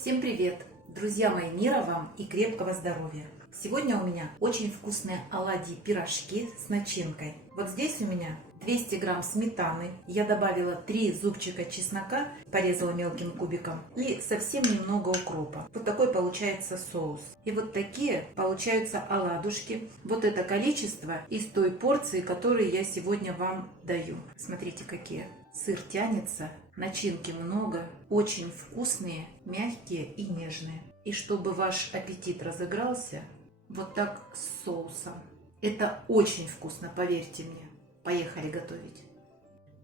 Всем привет! Друзья мои, мира вам и крепкого здоровья! Сегодня у меня очень вкусные оладьи-пирожки с начинкой. Вот здесь у меня 200 грамм сметаны, я добавила 3 зубчика чеснока, порезала мелким кубиком, и совсем немного укропа. Вот такой получается соус. И вот такие получаются оладушки. Вот это количество из той порции, которую я сегодня вам даю. Смотрите, какие. Сыр тянется, начинки много, очень вкусные, мягкие и нежные. И чтобы ваш аппетит разыгрался, вот так с соусом. Это очень вкусно, поверьте мне. Поехали готовить.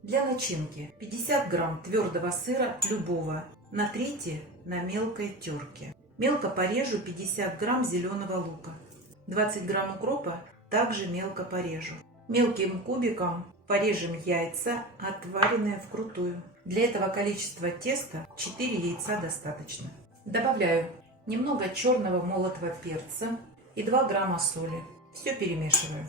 Для начинки 50 грамм твердого сыра любого, натрите на мелкой терке. Мелко порежу 50 грамм зеленого лука. 20 грамм укропа также мелко порежу. Мелким кубиком порежем яйца, отваренные вкрутую. Для этого количества теста 4 яйца достаточно. Добавляю немного черного молотого перца и 2 грамма соли. Все перемешиваю.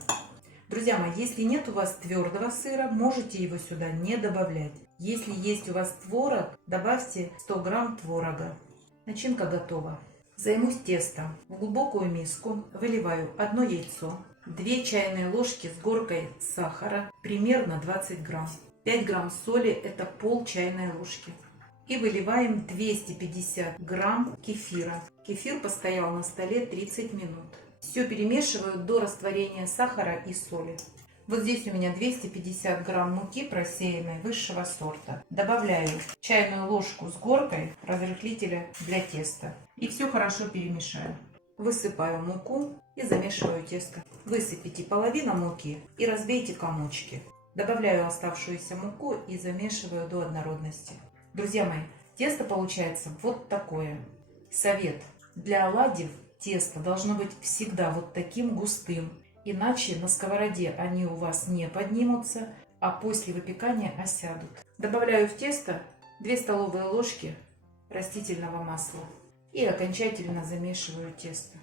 Друзья мои, если нет у вас твердого сыра, можете его сюда не добавлять. Если есть у вас творог, добавьте 100 грамм творога. Начинка готова. Займусь тестом. В глубокую миску выливаю 1 яйцо, 2 чайные ложки с горкой сахара, примерно 20 грамм. 5 грамм соли, это пол чайной ложки. И выливаем 250 грамм кефира. Кефир постоял на столе 30 минут. Все перемешиваю до растворения сахара и соли. Вот здесь у меня 250 грамм муки просеянной высшего сорта. Добавляю чайную ложку с горкой разрыхлителя для теста. И все хорошо перемешаю. Высыпаю муку и замешиваю тесто. Высыпите половину муки и разбейте комочки. Добавляю оставшуюся муку и замешиваю до однородности. Друзья мои, тесто получается вот такое. Совет: для оладьев тесто должно быть всегда вот таким густым, иначе на сковороде они у вас не поднимутся, а после выпекания осядут. Добавляю в тесто 2 столовые ложки растительного масла и окончательно замешиваю тесто.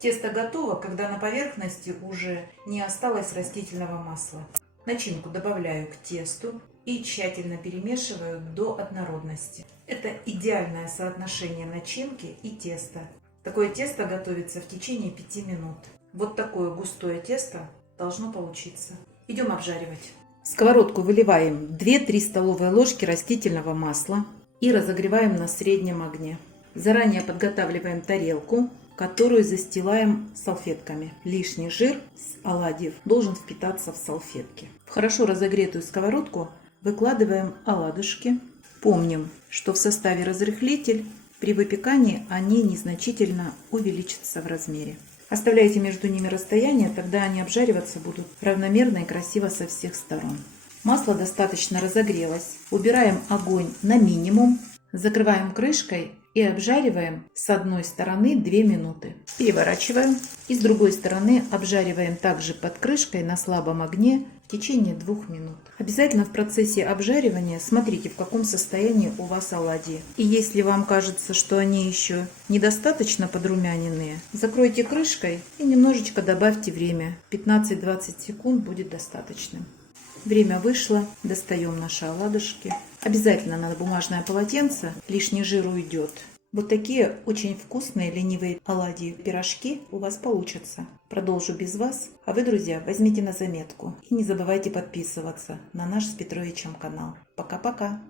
Тесто готово, когда на поверхности уже не осталось растительного масла. Начинку добавляю к тесту и тщательно перемешиваю до однородности. Это идеальное соотношение начинки и теста. Такое тесто готовится в течение 5 минут. Вот такое густое тесто должно получиться. Идем обжаривать. В сковородку выливаем 2-3 столовые ложки растительного масла и разогреваем на среднем огне. Заранее подготавливаем тарелку, которую застилаем салфетками. Лишний жир с оладьев должен впитаться в салфетки. В хорошо разогретую сковородку выкладываем оладушки. Помним, что в составе разрыхлитель. При выпекании они незначительно увеличатся в размере. Оставляйте между ними расстояние, тогда они обжариваться будут равномерно и красиво со всех сторон. Масло достаточно разогрелось. Убираем огонь на минимум, закрываем крышкой и обжариваем с одной стороны 2 минуты. Переворачиваем и с другой стороны обжариваем также под крышкой на слабом огне в течение 2 минут. Обязательно в процессе обжаривания смотрите, в каком состоянии у вас оладьи. И если вам кажется, что они еще недостаточно подрумяненные, закройте крышкой и немножечко добавьте время. 15-20 секунд будет достаточным. Время вышло, достаем наши оладушки. Обязательно надо бумажное полотенце, лишний жир уйдет. Вот такие очень вкусные ленивые оладьи-пирожки у вас получатся. Продолжу без вас, а вы, друзья, возьмите на заметку. И не забывайте подписываться на наш с Петровичем канал. Пока-пока!